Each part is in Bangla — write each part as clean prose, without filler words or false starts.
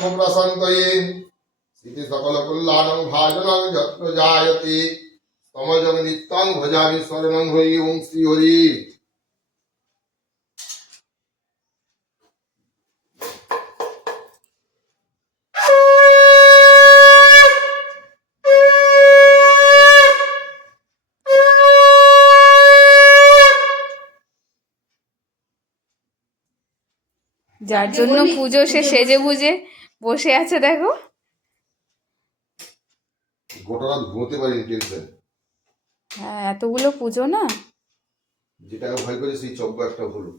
প্রশান্তয়ে স্মৃতি সকল কল্যাণং ভাজনং যত্র জায়তে তমজং নিত্যং ভজামি শরণং হরি ওং শ্রী হরি। যার জন্য পুজো সে সেজে বুঝে বসে আছে দেখো। গোটা রাত ঘুমোতে পারিনি টেনশন। হ্যাঁ, এতগুলো পুজো না, যেটাকে ভয় করে সেই চব্য একটা হলো।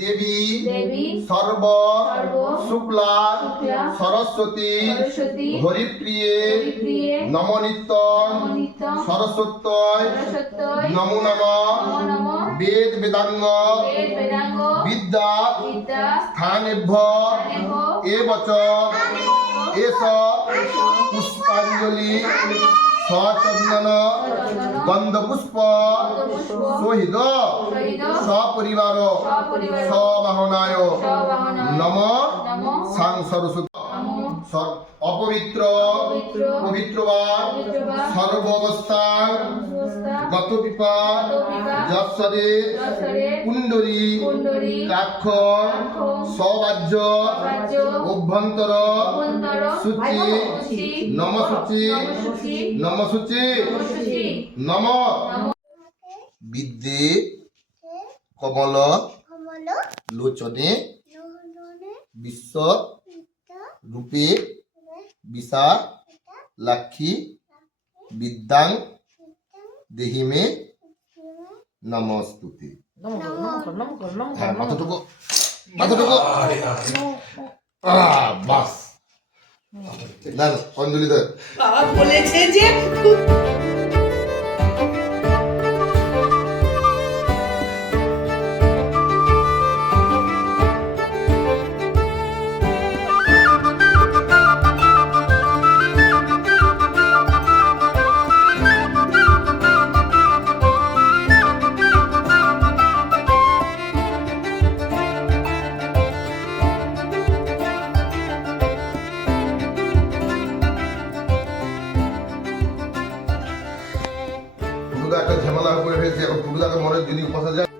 দেবী সর্ব শুক্লা সরস্বতী হরিপ্রিয়ে নমনিত্য সরস্বত্যয় নমো নম বেদ বেদাঙ্গ বিদ্যা স্থানেভ্য এবচ এস পুষ্পাঞ্জলি সচন্দন গন্ধপুষ্প সহিত সপরিবার সবাহনায় নম সাং সরস্বতী। অপবিত্র পবিত্রবা সর্বাবস্থা গত বিপদ যৎসরে কুণ্ডলী কাক্ষ সবাজ্য অভ্যন্তর সূচি নমসূচি নমসূচি নম বিদ্যে কমল লোচনে বিশ্ব রূপে বিশা লাক্ষী বিদ্যাং দেহিমে নমস্তুতে। হ্যাঁ, মাথাটুকু বাস না অঞ্জলি দেয় বলেছে যে একটা ঝামেলা করে ফেলছে। এখন পুরুদাকে মনে যদি উপসা যায়